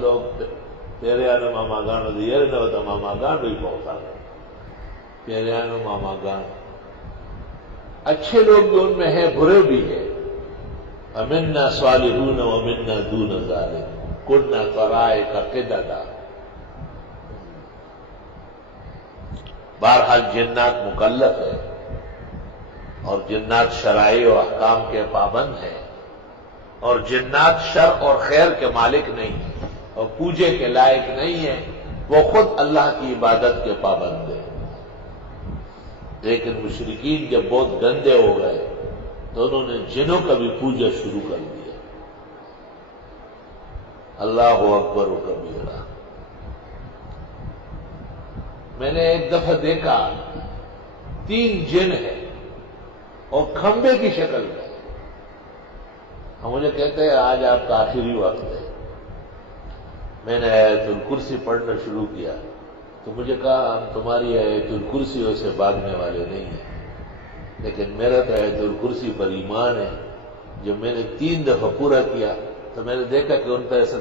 لوگ پیریانو ماما گانو دیئے نہ ہوتا ماما گانو ہی پہنچا گئے پیریانو ماما گانو اچھے لوگ بھی ان میں ہیں برے بھی ہیں ومنا صالحون ومنا دون ذلک كنا طرائق قددا بہرحال جنات مکلف ہے اور جنات شرائع و احکام کے پابند ہیں اور جنات شر اور خیر کے مالک نہیں ہیں اور پوجے کے لائق نہیں ہیں، وہ خود اللہ کی عبادت کے پابند ہیں۔ لیکن مشرکین جب بہت گندے ہو گئے تو انہوں نے جنوں کا بھی پوجا شروع کر دیا۔ اللہ اکبر و کبیرہ۔ میں نے ایک دفعہ دیکھا 3 جن ہیں اور کھمبے کی شکل میں، اور مجھے کہتے ہیں آج آپ کا آخری وقت ہے۔ میں نے آیت الکرسی پڑھنا شروع کیا تو مجھے کہا ہم تمہاری آیت الکرسیوں سے بھاگنے والے نہیں ہیں، لیکن میرا تو آیت الکرسی پر ایمان ہے۔ جب میں نے 3 دفعہ پورا کیا تو میں نے دیکھا کہ ان پہ ایسا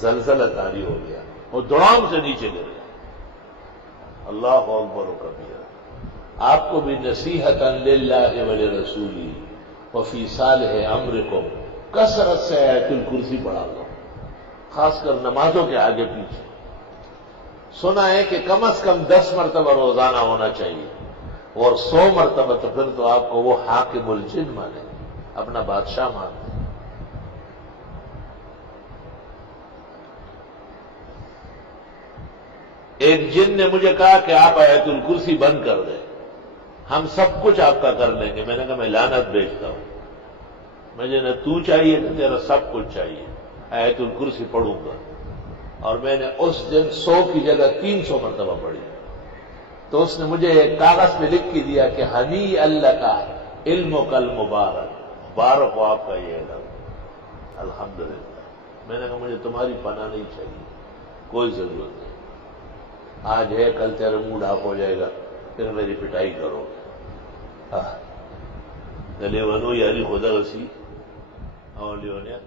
زلزلہ طاری ہو گیا اور دڑام سے نیچے گر گیا۔ اللہ اکبر و کبیرہ۔ آپ کو بھی نصیحت للہ ولرسولہ وفی صالح امرکم کثرت سے آیت الکرسی پڑھا دو، خاص کر نمازوں کے آگے پیچھے۔ سنا ہے کہ کم از کم 10 مرتبہ روزانہ ہونا چاہیے، اور 100 مرتبہ تو پھر تو آپ کو وہ حاکم الجن مانے، اپنا بادشاہ مانتے۔ ایک جن نے مجھے کہا کہ آپ آیت الکرسی بند کر دیں، ہم سب کچھ آپ کا کر لیں گے۔ میں نے کہا میں لعنت بھیجتا ہوں، مجھے نہ تو چاہیے نہ تیرا سب کچھ چاہیے، آیت الکرسی پڑھوں گا۔ اور میں نے اس دن 100 کی جگہ 300 مرتبہ پڑھی۔ تو اس نے مجھے ایک کاغذ پہ لکھ کے دیا کہ ہنی اللہ کا علم و کل مبارک، مبارک ہو آپ کا یہ علم، الحمدللہ۔ میں نے کہا مجھے تمہاری پناہ نہیں چاہیے، کوئی ضرورت نہیں، آج ہے کل تیرا موڈ آف ہو جائے گا، پھر میری پٹائی کرو گے۔ گلے ونو یاری خدا رسی اور لیونیا